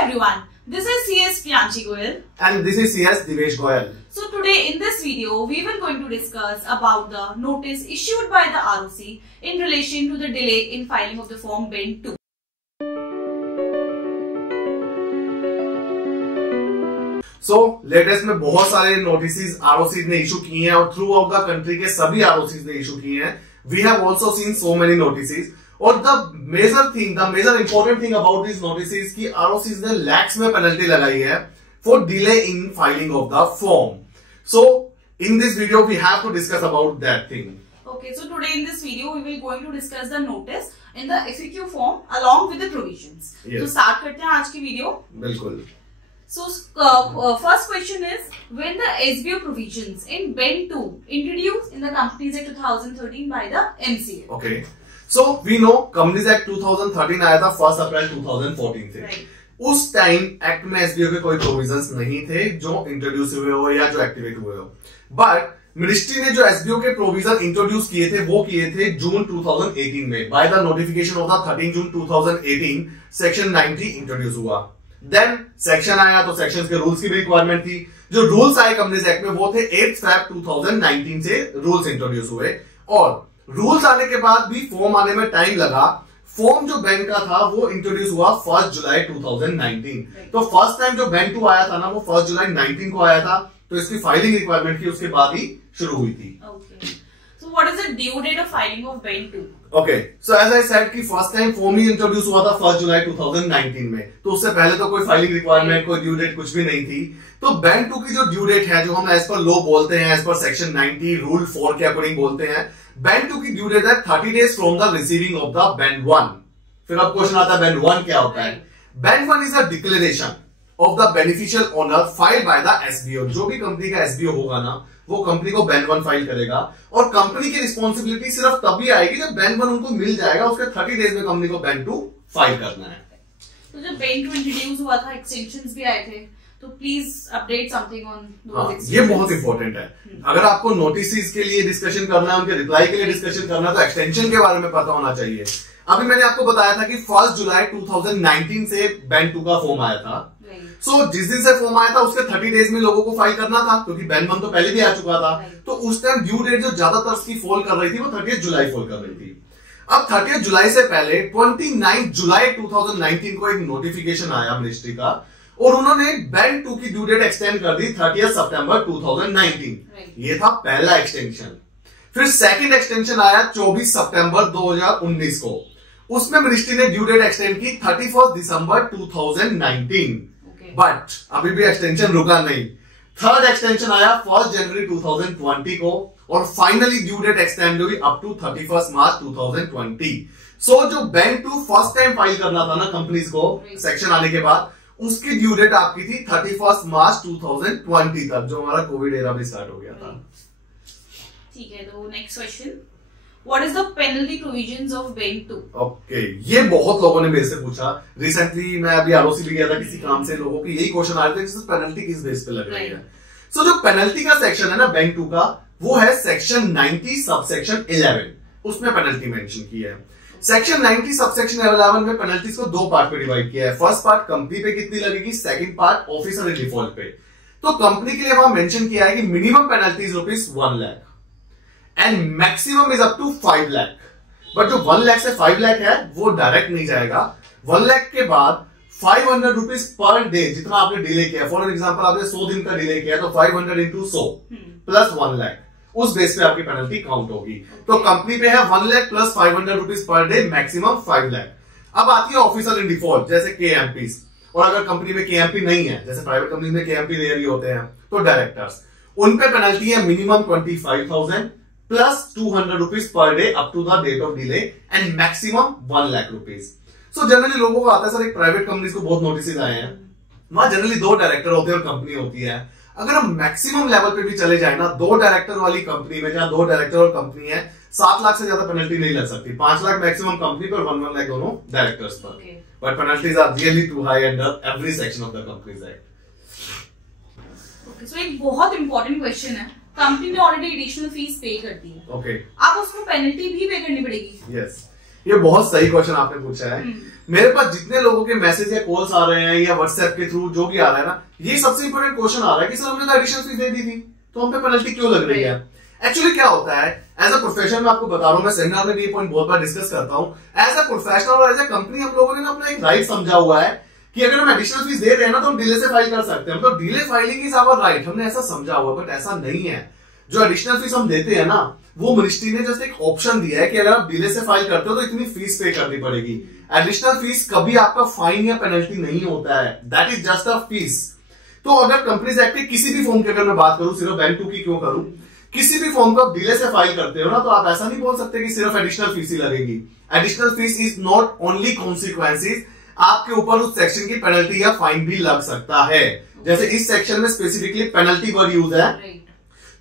everyone, this is CS Priyanshi Goyal and this is CS Divesh Goyal. So today in this video, we will going to discuss about the notice issued by the ROC in relation to the delay in filing of the form Ben 2. Latest में बहुत सारे notice ROC ने issue किए हैं और through out the country के सभी ROC ने इशू किए हैं. We have also seen so many notice और the major important thing about this notice की आरओसी ने लैक्स में पेनल्टी लगाई है for delay in filing of the form. So in this video we have to discuss about that thing. Okay, so today in this video we will going to discuss the notice in the FAQ form along with the provisions. Yes. तो start करते हैं आज की video. बिल्कुल. So first question is, when the SBO provisions in Ben 2 introduced in the Companies Act 2013 by the MCA. Okay. So we know Companies Act 2013 आया था 1 अप्रैल 2014 से. Right. उस टाइम एक्ट में एसबीओ के कोई प्रोविजंस नहीं थे जो इंट्रोड्यूस हुए हो या जो एक्टिवेट हुए हो. बट मिनिस्ट्री ने जो एसबीओ के प्रोविजन इंट्रोड्यूस किए थे वो किए थे जून 2018 में. By the notification of the 13 June 2018 section 90 introduce हुआ. देन सेक्शन आया तो सेक्शन के रूल्स की भी रिक्वायरमेंट थी. जो रूल्स आए कंपनीज एक्ट में वो थे 8 फैब 2019 से रूल्स इंट्रोड्यूस हुए. और रूल्स आने के बाद भी फॉर्म आने में टाइम लगा. फॉर्म जो बैंक का था वो इंट्रोड्यूस हुआ 1 जुलाई 2019. तो फर्स्ट टाइम जो बैंक 2 आया था ना वो 1 जुलाई 19 को आया था. तो इसकी फाइलिंग रिक्वायरमेंट की उसके बाद ही शुरू हुई थी. So what is the due date of filing of Ben 2? Okay, so as I said कि फर्स्ट टाइम फॉर्म ही इंट्रोड्यूस हुआ था 1 जुलाई 2019 में. तो उससे पहले तो कोई फाइलिंग रिक्वायरमेंट कोई ड्यू डेट कुछ भी नहीं थी. तो बैंक 2 की जो ड्यू डेट है जो हम एज पर लॉ बोलते हैं एज पर सेक्शन 90 रूल 4 के अकॉर्डिंग बोलते हैं. बैंक 2 की ड्यू डेट है 30 days from the receiving of the bank 1. फिर अब क्वेश्चन आता है बैंक 1 क्या होता है. Bank 1 is a declaration of the beneficial owner filed by the SBO. जो भी कंपनी का एसबीओ होगा ना वो कंपनी को बैंक 1 फाइल करेगा और कंपनी की रिस्पॉन्सिबिलिटी सिर्फ तभी आएगी जब बैंक 1 उनको मिल जाएगा. उसके 30 डेज में कंपनी को बैंक 2 फाइल करना है. तो जब बैंक 2 इंट्रोड्यूस हुआ था एक्सटेंशंस भी आए थे. तो प्लीज अपडेट समथिंग ऑन ये बहुत इंपॉर्टेंट है. अगर आपको नोटिस के लिए डिस्कशन करना है उनके रिप्लाई के लिए डिस्कशन करना है तो एक्सटेंशन के बारे में पता होना चाहिए. अभी मैंने आपको बताया था कि 1 जुलाई 2019 से बैंक 2 का फॉर्म आया था. जिस दिन से फॉर्म आया था उसके 30 डेज में लोगों को फाइल करना था क्योंकि बैंक 1 तो पहले भी आ चुका था. तो उस टाइम ड्यू डेट जो ज्यादातर की फॉल कर रही थी वो 30 जुलाई फॉल कर रही थी. अब 30 जुलाई से पहले 29 जुलाई 2019 को एक नोटिफिकेशन आया मिनिस्ट्री का और उन्होंने बैंक 2 की ड्यू डेट एक्सटेंड कर दी 30 सितंबर 2019. ये था पहला एक्सटेंशन. फिर सेकंड एक्सटेंशन आया 24 सितंबर 2019 को. उसमें मिनिस्ट्री ने ड्यू डेट एक्सटेंड की 31 दिसंबर 2019. बट अभी भी एक्सटेंशन रुका नहीं. थर्ड एक्सटेंशन आया 1 जनवरी 2020 को और फाइनली ड्यू डेट एक्सटेंड हुई अप टू 31 मार्च 2020. जो बैंक 2 फर्स्ट टाइम फाइल करना था ना कंपनीज को सेक्शन आने के बाद उसकी ड्यू डेट आपकी थी 31 मार्च 2020 तक जो हमारा कोविड एरा भी स्टार्ट हो गया था. ठीक है. तो next question, What is the penalty provisions of Ben 2? Okay, ये बहुत लोगों ने मेरे से पूछा. रिसेंटली मैं अभी आरओसी भी गया था किसी काम से. लोगों की यही क्वेश्चन आ रहे थे कि पेनल्टी किस बेस पे लग रही है. जो पेनल्टी का सेक्शन है ना बैंक 2 का वो है सेक्शन 90 सबसेक्शन 11. उसमें पेनल्टी मेंशन की है. सेक्शन 90 सबसेक्शन 11 में पेनल्टीज को 2 पार्ट पे डिवाइड किया है. फर्स्ट पार्ट कंपनी पे कितनी लगेगी, second part officer in default पे. तो कंपनी के लिए वहां मेंशन किया है कि minimum penalties ₹1 lakh and maximum is up to 5 lakh. But जो 1 लाख से 5 लाख है वो डायरेक्ट नहीं जाएगा. 1 लाख के बाद 500 रुपीज पर डे जितना आपने डिले किया. फॉर एग्जांपल आपने 100 दिन का डिले किया तो 500 इंटू 100 प्लस 1 लाख उस बेस पे आपकी पेनल्टी काउंट होगी. तो कंपनी पे है 1 lakh plus 500 rupees per day maximum 5 lakh. अब आती है ऑफिसर इन डिफॉल्ट जैसे KMPs. और अगर कंपनी में KMP नहीं है जैसे प्राइवेट कंपनी में KMP रेयरली होते हैं तो डायरेक्टर्स उन पे पेनल्टी है minimum 25,000 plus 200 rupees per day up to the date of delay and maximum 1 lakh rupees. Generally लोगों को आता है सर एक प्राइवेट कंपनी को बहुत नोटिस आए हैं वहां जनरली 2 डायरेक्टर होते हैं और कंपनी होती है. अगर हम मैक्सिमम लेवल पे भी चले जाए ना 2 डायरेक्टर वाली कंपनी में जहां 2 डायरेक्टर और कंपनी है 7 लाख से ज्यादा पेनल्टी नहीं लग सकती. 5 लाख मैक्सिमम कंपनी पर 1 लाख दोनों डायरेक्टर्स पर. But penalties are really too high under every section of the Companies Act. So एक बहुत इंपॉर्टेंट क्वेश्चन है. कंपनी ने ऑलरेडी एडिशनल फीस पे कर दी है. ओके. आप उसको पेनल्टी भी पे करनी पड़ेगी. यस. ये बहुत सही क्वेश्चन आपने पूछा है। मेरे पास जितने लोगों के मैसेज या कॉल्स आ रहे हैं या व्हाट्सएप के थ्रू जो भी आ रहा है ना, ये सबसे इंपॉर्टेंट क्वेश्चन आ रहा है कि सर हमने तो एडिशनल फीस दे दी थी तो हम पे पेनल्टी क्यों लग रही है। एक्चुअली क्या होता है, एज अ प्रोफेशनल मैं आपको बता रहा हूं, मैं सेमिनार में भी ये पॉइंट बहुत बार डिस्कस करता हूं। एज अ प्रोफेशनल और एज अ कंपनी हम लोगों ने ना अपना एक राइट समझा हुआ है कि अगर हम एडिशनल फीस दे रहे हैं ना तो हम डिले से फाइल कर सकते हैं, मतलब delay filing is our right, हमने ऐसा समझा हुआ। बट ऐसा नहीं है। जो एडिशनल फीस हम देते हैं ना, वो मिनिस्ट्री ने जस्ट एक ऑप्शन दिया है कि अगर आप डिले से फाइल करते हो तो इतनी फीस पे करनी पड़ेगी। एडिशनल फीस कभी आपका फाइन या पेनल्टी नहीं होता है, that is just a fees. तो अगर कंपनीज एक्ट के किसी भी फॉर्म की अगर मैं बात करूं, सिर्फ बैंक 2 की क्यों करूं, किसी भी फॉर्म को आप डिले से फाइल करते हो ना, तो आप ऐसा नहीं बोल सकते कि सिर्फ एडिशनल फीस ही लगेगी। Additional fees is not only consequences, आपके ऊपर उस सेक्शन की पेनल्टी या फाइन भी लग सकता है। जैसे इस सेक्शन में स्पेसिफिकली पेनल्टी वर्ड यूज है,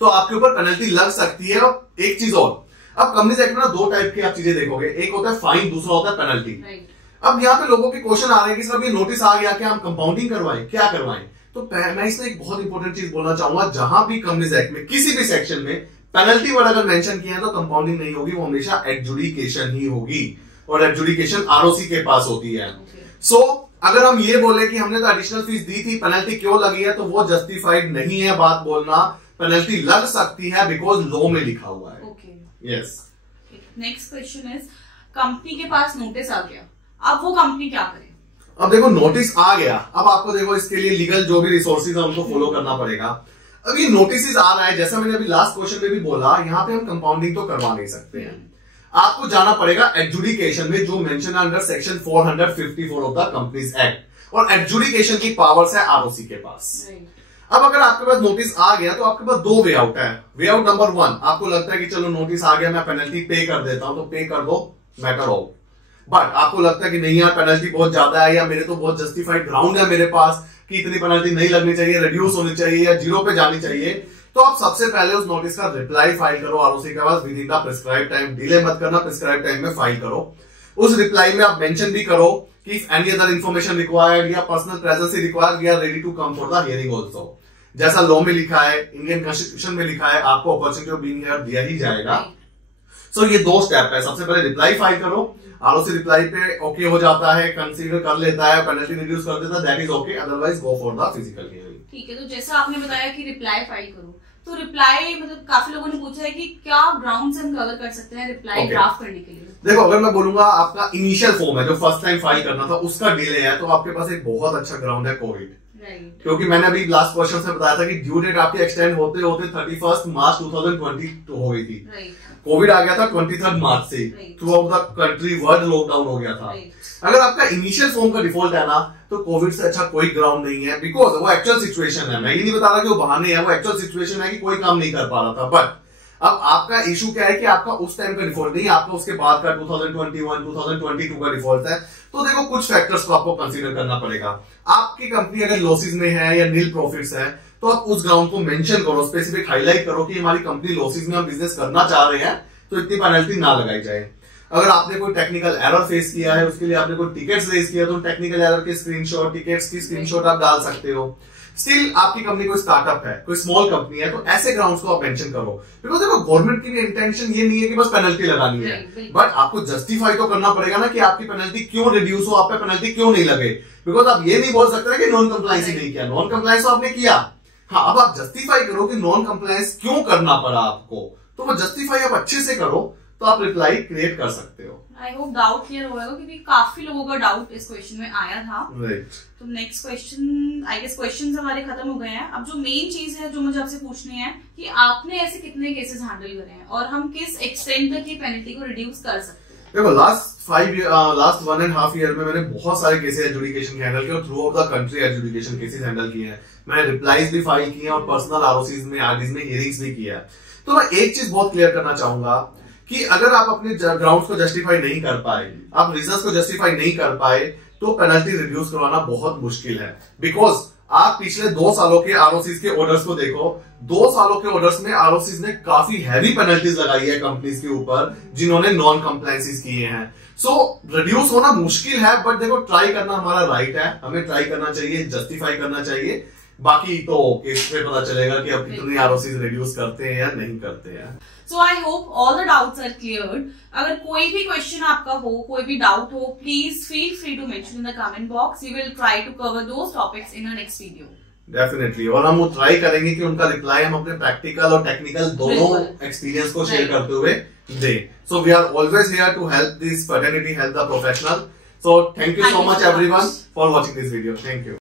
तो आपके ऊपर पेनल्टी लग सकती है। और एक चीज और, अब कंपनीज एक्ट में ना 2 टाइप की आप चीजें देखोगे, एक होता है फाइन, दूसरा होता है पेनल्टी। अब यहाँ पे लोगों के क्वेश्चन आ रहे हैं कि सर ये नोटिस आ गया कि हम कंपाउंडिंग करवाएं, क्या करवाएं। तो मैं इसमें एक बहुत इंपॉर्टेंट चीज बोलना चाहूंगा, जहां भी कंपनीज एक्ट में किसी भी सेक्शन में पेनल्टी वर्ड अगर मेंशन किया है तो कंपाउंडिंग नहीं होगी, वो हमेशा एडजुडिकेशन ही होगी, और एडजुडिकेशन आरओसी के पास होती है। सो अगर हम ये बोले कि हमने तो एडिशनल फीस दी थी, पेनल्टी क्यों लगी है, तो वो जस्टिफाइड नहीं है बात बोलना। पेनल्टी लग सकती है बिकॉज लॉ में लिखा हुआ है। Yes. Next question is, company के पास नोटिस आ गया, अब वो कंपनी क्या करे। अब देखो नोटिस आ गया, अब आपको देखो इसके लिए लीगल जो भी रिसोर्सेज है उनको फॉलो करना पड़ेगा। अब ये नोटिस आ रहा है, जैसा मैंने अभी लास्ट क्वेश्चन में भी बोला, यहाँ पे हम कंपाउंडिंग तो करवा नहीं सकते हैं, आपको जाना पड़ेगा एडजुडिकेशन में, जो मेंशन है under section 454 of the Companies act, और एडजुडिकेशन की पावर्स है आरओसी के पास। अब अगर आपके पास नोटिस आ गया तो आपके पास 2 वे आउट है। वे आउट नंबर 1, आपको लगता है कि चलो नोटिस आ गया, मैं पेनल्टी पे कर देता हूं, तो पे कर दो, मैटर ऑफ। बट आपको लगता है कि नहीं यार पेनल्टी बहुत ज्यादा है, या मेरे तो बहुत जस्टिफाइड ग्राउंड है मेरे पास कि इतनी पेनल्टी नहीं लगनी चाहिए, रिड्यूस होनी चाहिए या 0 पे जानी चाहिए, तो आप सबसे पहले उस नोटिस का रिप्लाई फाइल करो आरओसी के पास within the prescribe time. Delay मत करना, प्रिस्क्राइब टाइम में फाइल करो। उस रिप्लाई में आप मेंशन भी करो कि if any other information required या personal presence is required, we are ready to come for the hearing also. जैसा लॉ में लिखा है, इंडियन कॉन्स्टिट्यूशन में लिखा है, आपको अपॉर्चुनिटी ऑफ बीइंग हियर दिया ही जाएगा। सो ये 2 स्टेप है। सबसे पहले रिप्लाई फाइल करो, आरओसी रिप्लाई पे ओके हो जाता है, कंसीडर कर लेता है, पेनल्टी रिड्यूस कर देता है, that is okay, otherwise go for the physical hearing. ठीक है, तो जैसा आपने बताया कि रिप्लाई फाइल करो, तो रिप्लाई मतलब काफी लोगों ने पूछा है कि क्या ग्राउंड हम कवर कर सकते हैं रिप्लाई ड्राफ्ट करने के लिए। देखो अगर मैं बोलूंगा आपका इनिशियल फॉर्म है जो फर्स्ट टाइम फाइल करना था, उसका डिले है, तो आपके पास एक बहुत अच्छा ग्राउंड है कोविड। क्योंकि मैंने अभी लास्ट क्वेश्चन से बताया था कि ड्यू डेट आपकी एक्सटेंड होते होते 31 मार्च 2022 हो गई थी। कोविड आ गया था 23 मार्च से, through out the country world lockdown हो गया था। अगर आपका इनिशियल फॉर्म का डिफॉल्ट है ना, तो कोविड से अच्छा कोई ग्राउंड नहीं है, बिकॉज वो एक्चुअल सिचुएशन है। मैं ये नहीं बता रहा कि वो बहाने हैं, वो एक्चुअल सिचुएशन है कि कोई काम नहीं कर पा रहा था। बट अब आपका इशू क्या है कि आपका उस टाइम का डिफॉल्ट नहीं, आपका उसके बाद का 2021 2022 का डिफॉल्ट है। तो देखो कुछ फैक्टर्स को आपको कंसीडर करना पड़ेगा। आपकी कंपनी अगर लॉसेस में है या नील प्रॉफिट्स है, तो आप उस ग्राउंड को मेंशन करो, स्पेसिफिक हाईलाइट करो कि हमारी कंपनी लॉसेस में हम बिजनेस करना चाह रहे हैं, तो इतनी पेनल्टी ना लगाई जाए। अगर आपने कोई टेक्निकल एरर फेस किया है, उसके लिए आपने कोई टिकट्स रेज किया, तो टेक्निकल एरर के स्क्रीनशॉट, टिकट्स की स्क्रीनशॉट आप डाल सकते हो। स्टिल आपकी कंपनी कोई स्टार्टअप है, कोई स्मॉल कंपनी है, तो ऐसे ग्राउंड्स को आप मेंशन करो। बिकॉज देखो गवर्नमेंट की भी इंटेंशन ये नहीं है कि बस पेनल्टी लगानी है, बट आपको जस्टिफाई तो करना पड़ेगा ना कि आपकी पेनल्टी क्यों रिड्यूस हो, आप पे पेनल्टी क्यों नहीं लगे। बिकॉज आप ये नहीं बोल सकते कि नॉन कंप्लायंस ही नहीं किया, नॉन कंप्लायंस तो आपने किया। हाँ, अब आप जस्टिफाई करो कि नॉन कंप्लायंस क्यों करना पड़ा आपको, तो वो जस्टिफाई आप अच्छे से करो, तो आप रिप्लाई क्रिएट कर सकते हो। आई होप डाउट क्लियर होगा, क्योंकि काफी लोगों का डाउट इस क्वेश्चन में आया था। तो next question, I guess questions हमारे खत्म हो गए हैं। अब जो मेन चीज है जो मुझे आपसे पूछनी है कि आपने ऐसे कितने केसेस हैंडल करे हैं और हम किस एक्सटेंट तक की पेनल्टी को रिड्यूस कर सकते हैं। देखो लास्ट 1.5 ईयर में मैंने बहुत सारे केसेस एजुकेशन के हैंडल किए और through out the country education cases handle किए हैं। मैंने रिप्लाईज भी फाइल किए और पर्सनल आरओसीज में, आरडीज में हियरिंग्स भी किया है। तो मैं एक चीज बहुत क्लियर करना चाहूंगा कि अगर आप अपने ग्राउंड्स को जस्टिफाई नहीं कर पाए, आप रीजंस को जस्टिफाई नहीं कर पाए, तो पेनल्टी रिड्यूस करवाना बहुत मुश्किल है। बिकॉज आप पिछले 2 सालों के आरओसीज के ऑर्डर्स को देखो, 2 सालों के ऑर्डर्स में आरओसीज ने काफी हैवी पेनल्टीज लगाई है कंपनीज के ऊपर जिन्होंने नॉन कंप्लायंसेस किए हैं। सो रिड्यूस होना मुश्किल है, बट देखो ट्राई करना हमारा राइट है, हमें ट्राई करना चाहिए, जस्टिफाई करना चाहिए। बाकी तो केस में पता चलेगा कि अब कितनी आरओसीज रिड्यूस करते हैं या नहीं करते हैं। So I hope all the doubts are cleared. अगर कोई भी क्वेश्चन आपका हो, कोई भी डाउट हो, please feel free to mention in the comment box. We will try to cover those topics in a next video. Definitely. और हम वो ट्राई करेंगे कि उनका रिप्लाई हम अपने प्रैक्टिकल और टेक्निकल दोनों एक्सपीरियंस को शेयर करते हुए दे. So we are always here to help this fertility health the professional. So thank you so much everyone for watching this video. Thank you.